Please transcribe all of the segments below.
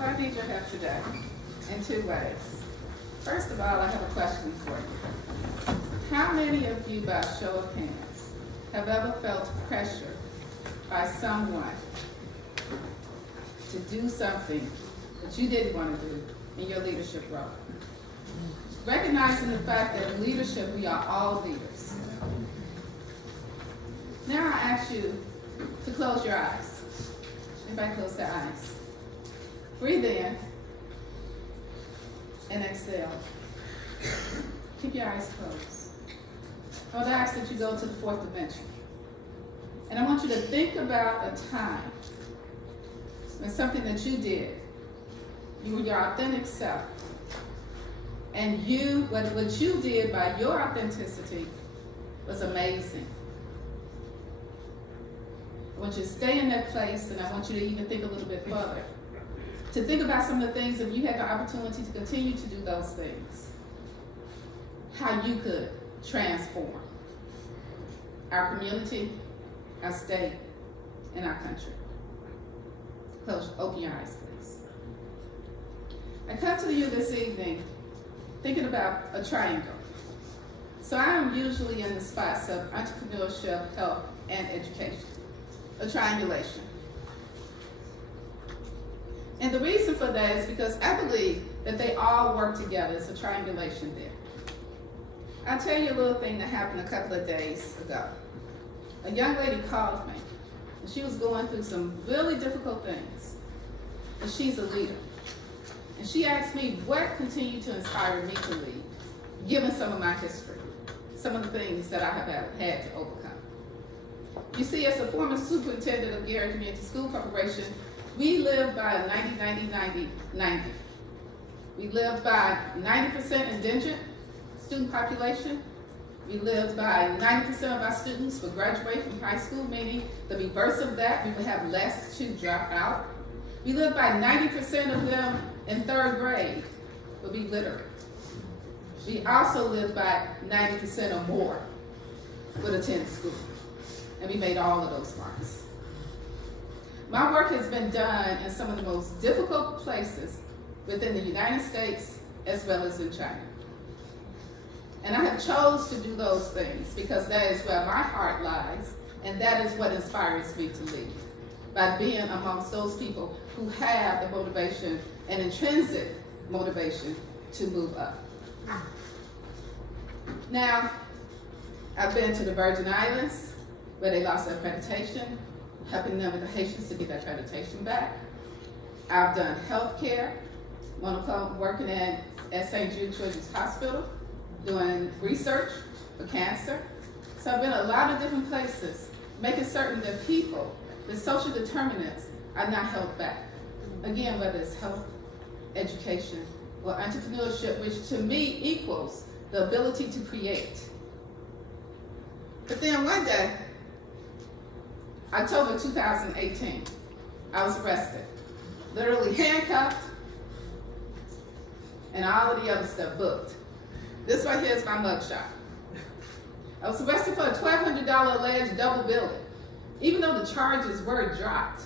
So I need your help today in two ways. First of all, I have a question for you. How many of you, by show of hands, have ever felt pressure by someone to do something that you didn't want to do in your leadership role? Recognizing the fact that in leadership, we are all leaders. Now I ask you to close your eyes. Everybody close their eyes. Breathe in and exhale. Keep your eyes closed. I would ask that you go to the fourth dimension. And I want you to think about a time when something that you did, you were your authentic self, and what you did by your authenticity was amazing. I want you to stay in that place, and I want you to even think a little bit further. To think about some of the things, if you had the opportunity to continue to do those things, how you could transform our community, our state, and our country. Open your eyes, please. I come to you this evening thinking about a triangle. So I am usually in the spots of entrepreneurship, health, and education. A triangulation. And the reason for that is because I believe that they all work together. It's a triangulation there. I'll tell you a little thing that happened a couple of days ago. A young lady called me, and she was going through some really difficult things. And she's a leader. And she asked me what continued to inspire me to lead, given some of my history, some of the things that I have had to overcome. You see, as a former superintendent of Gary Community School Corporation, we live by a 90-90-90-90. We live by 90% indigent student population. We live by 90% of our students will graduate from high school, meaning the reverse of that, we will have less to drop out. We live by 90% of them in third grade will be literate. We also live by 90% or more would attend school. And we made all of those marks. My work has been done in some of the most difficult places within the United States as well as in China. And I have chose to do those things because that is where my heart lies, and that is what inspires me to lead, by being amongst those people who have the motivation and intrinsic motivation to move up. Now, I've been to the Virgin Islands, where they lost their accreditation, helping them with the Haitians to get their accreditation back. I've done healthcare, working at St. Jude Children's Hospital, doing research for cancer. So I've been a lot of different places, making certain that people, the social determinants, are not held back. Again, whether it's health, education, or entrepreneurship, which to me equals the ability to create. But then one day, October 2018, I was arrested, literally handcuffed, and all of the other stuff booked. This right here is my mugshot. I was arrested for a $1,200 alleged double billing, even though the charges were dropped.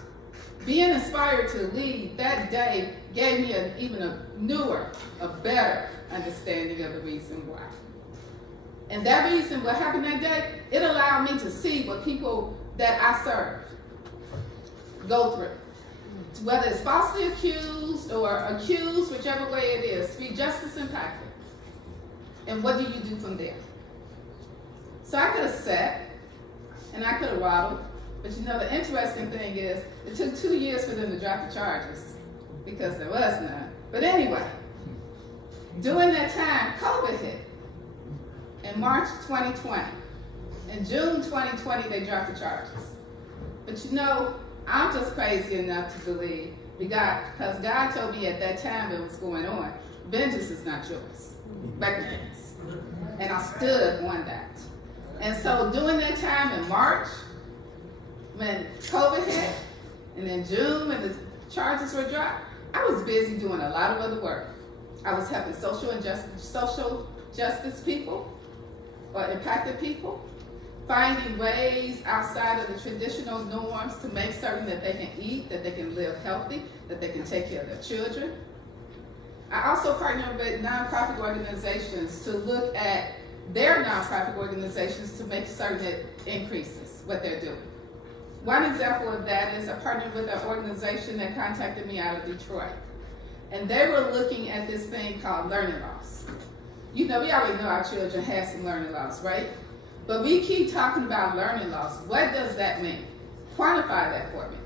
Being inspired to lead that day gave me even a newer, a better understanding of the reason why. And that reason, what happened that day, it allowed me to see what people that I serve go through. Whether it's falsely accused or accused, whichever way it is, be justice impacted. And what do you do from there? So I could have sat and I could have waddled, but you know the interesting thing is it took 2 years for them to drop the charges because there was none. But anyway, during that time, COVID hit. In March 2020. In June 2020, they dropped the charges. But you know, I'm just crazy enough to believe, because God told me at that time it was going on, vengeance is not yours, recompense. And I stood on that. And so during that time in March, when COVID hit, and in June when the charges were dropped, I was busy doing a lot of other work. I was helping social justice people, or impacted people. finding ways outside of the traditional norms to make certain that they can eat, that they can live healthy, that they can take care of their children. I also partner with nonprofit organizations to look at their nonprofit organizations to make certain it increases what they're doing. One example of that is I partnered with an organization that contacted me out of Detroit. And they were looking at this thing called learning loss. You know, we already know our children have some learning loss, right? But we keep talking about learning loss. What does that mean? Quantify that for me.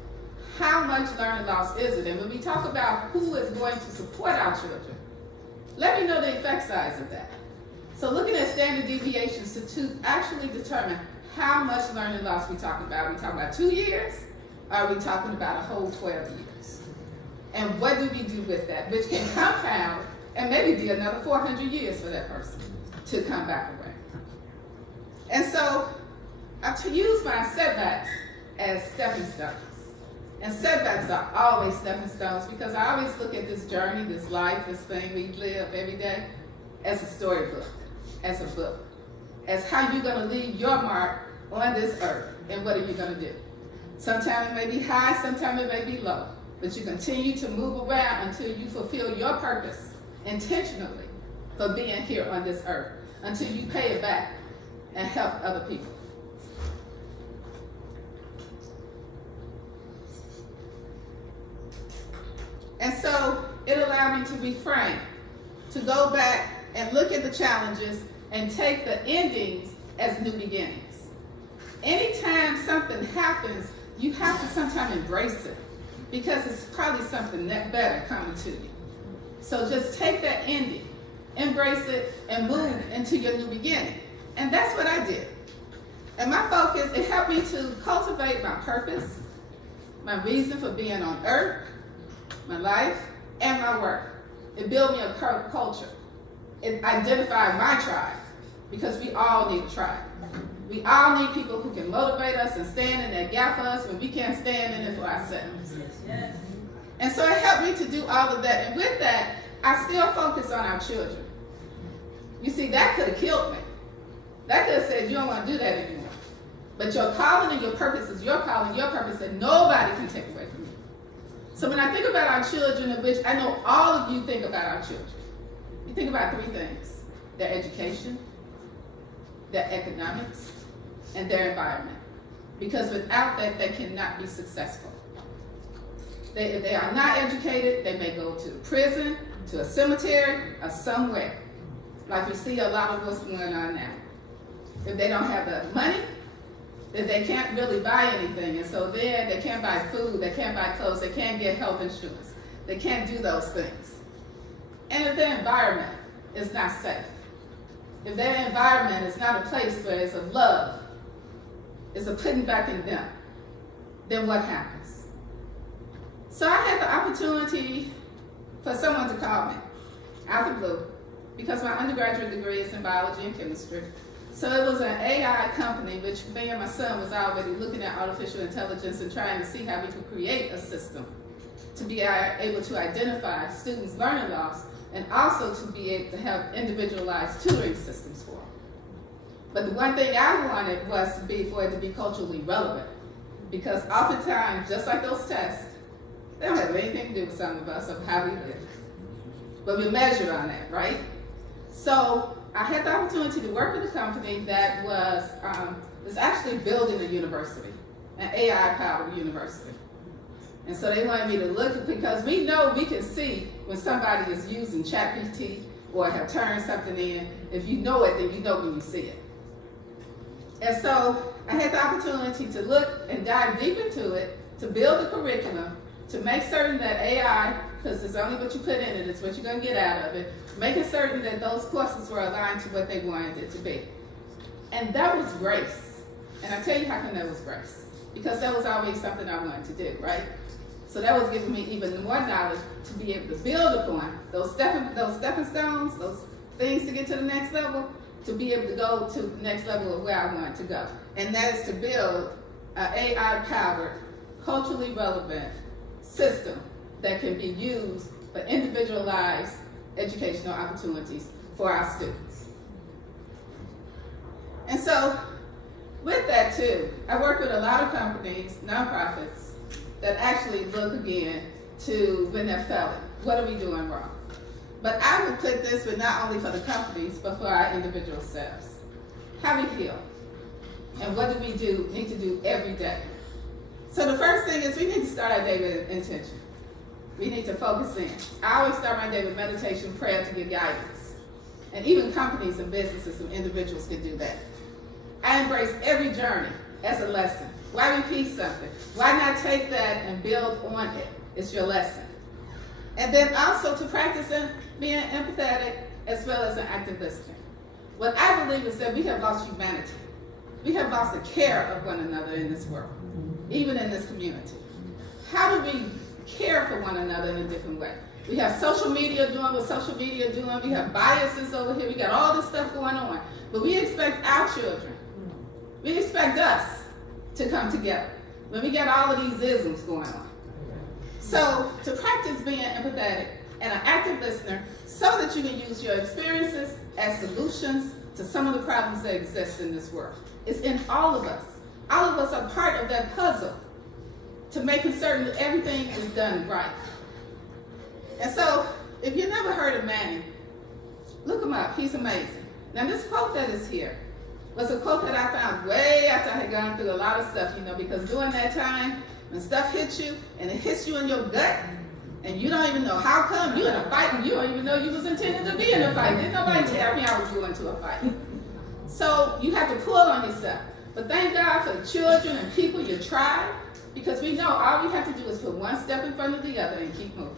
How much learning loss is it? And when we talk about who is going to support our children, let me know the effect size of that. So looking at standard deviations to actually determine how much learning loss we're talking about. Are we talking about 2 years? Or are we talking about a whole 12 years? And what do we do with that? Which can compound and maybe be another 400 years for that person to come back around. And so I use my setbacks as stepping stones. And setbacks are always stepping stones because I always look at this journey, this life, this thing we live every day as a storybook, as a book, as how you're going to leave your mark on this earth and what are you going to do. Sometimes it may be high, sometimes it may be low, but you continue to move around until you fulfill your purpose intentionally for being here on this earth, until you pay it back and help other people. And so it allowed me to reframe, to go back and look at the challenges and take the endings as new beginnings. Anytime something happens, you have to sometimes embrace it because it's probably something that better coming to you. So just take that ending, embrace it, and move into your new beginning. And that's what I did. And my focus, it helped me to cultivate my purpose, my reason for being on earth, my life, and my work. It built me a culture. It identified my tribe, because we all need a tribe. We all need people who can motivate us and stand in that gap for us when we can't stand in it for ourselves. Yes. And so it helped me to do all of that. And with that, I still focus on our children. You see, that could have killed me. That could have said, you don't want to do that anymore. But your calling and your purpose is your calling, your purpose that nobody can take away from you. So when I think about our children, of which I know all of you think about our children, you think about three things: their education, their economics, and their environment. Because without that, they cannot be successful. If they are not educated, they may go to prison, to a cemetery, or somewhere. Like we see a lot of what's going on now. If they don't have the money, then they can't really buy anything. And so then they can't buy food, they can't buy clothes, they can't get health insurance. They can't do those things. And if their environment is not safe, if their environment is not a place where it's a love, it's a putting back in them, then what happens? So I had the opportunity for someone to call me out of the blue, because my undergraduate degree is in biology and chemistry. So it was an AI company, which me and my son was already looking at artificial intelligence and trying to see how we could create a system to be able to identify students' learning loss and also to be able to have individualized tutoring systems for them. But the one thing I wanted was for it to be culturally relevant, because oftentimes, just like those tests, they don't have anything to do with some of us of how we live. But we measure on that, right? So I had the opportunity to work with a company that was actually building a university, an AI-powered university. And so they wanted me to look, because we know we can see when somebody is using ChatGPT or have turned something in. If you know it, then you know when you see it. And so I had the opportunity to look and dive deep into it, to build a curriculum, to make certain that AI, because it's only what you put in it, it's what you're going to get out of it, making certain that those courses were aligned to what they wanted it to be. And that was grace. And I tell you how come that was grace. Because that was always something I wanted to do, right? So that was giving me even more knowledge to be able to build upon those stepping stones, those things to get to the next level, to be able to go to the next level of where I wanted to go. And that is to build an AI-powered, culturally relevant system that can be used for individualized educational opportunities for our students. And so with that too, I work with a lot of companies, nonprofits, that actually look again to when they're failing. What are we doing wrong? But I would put this with not only for the companies, but for our individual selves. How we heal. And what do we need to do every day? So the first thing is we need to start our day with intention. We need to focus in. I always start my day with meditation, prayer to give guidance. And even companies and businesses and individuals can do that. I embrace every journey as a lesson. Why repeat something? Why not take that and build on it? It's your lesson. And then also to practice in being empathetic as well as an active listener. What I believe is that we have lost humanity. We have lost the care of one another in this world, even in this community. How do we care for one another in a different way? We have social media doing what social media doing. We have biases over here. We got all this stuff going on. But we expect our children, we expect us to come together when we got all of these isms going on. So to practice being empathetic and an active listener so that you can use your experiences as solutions to some of the problems that exist in this world. It's in all of us. All of us are part of that puzzle to making certain that everything is done right. And so, if you never heard of Manny, look him up. He's amazing. Now, this quote that is here was a quote that I found way after I had gone through a lot of stuff, because during that time, when stuff hits you, and it hits you in your gut, and you don't even know how come you're in a fight, and you don't even know you was intended to be in a fight. Didn't nobody tell me I was going to a fight. So you have to pull on yourself. But thank God for the children and people, your tribe, because we know all we have to do is put one step in front of the other and keep moving.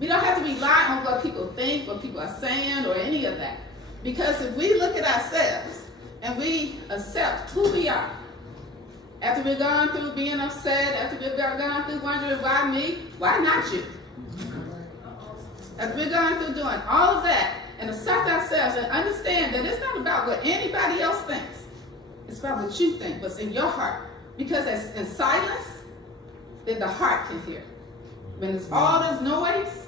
We don't have to rely on what people think, what people are saying, or any of that. Because if we look at ourselves and we accept who we are, after we've gone through being upset, after we've gone through wondering why me, why not you? After we've gone through doing all of that and accept ourselves and understand that it's not about what anybody else thinks. It's about what you think, what's in your heart. Because as in silence, then the heart can hear. When it's all this noise,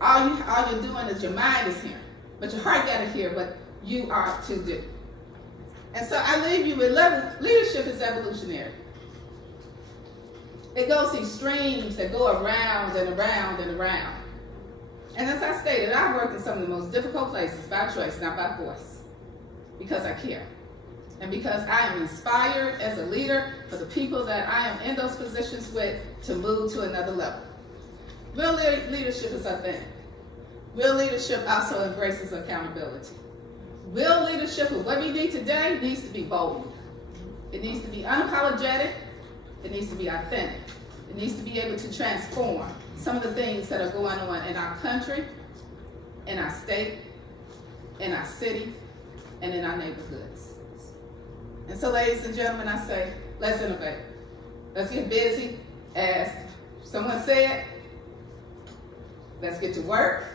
all you're doing is your mind is hearing. But your heart got to hear what you are to do. And so I leave you with leadership is evolutionary. It goes through streams that go around and around and around. And as I stated, I worked in some of the most difficult places by choice, not by force, because I care. And because I am inspired as a leader for the people that I am in those positions with to move to another level. Real leadership is authentic. Real leadership also embraces accountability. Real leadership of what we need today needs to be bold. It needs to be unapologetic. It needs to be authentic. It needs to be able to transform some of the things that are going on in our country, in our state, in our city, and in our neighborhoods. And so, ladies and gentlemen, I say, let's innovate. Let's get busy. As someone said, let's get to work,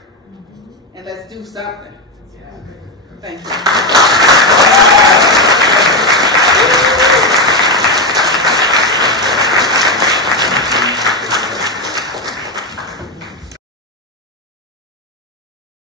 and let's do something. Thank you.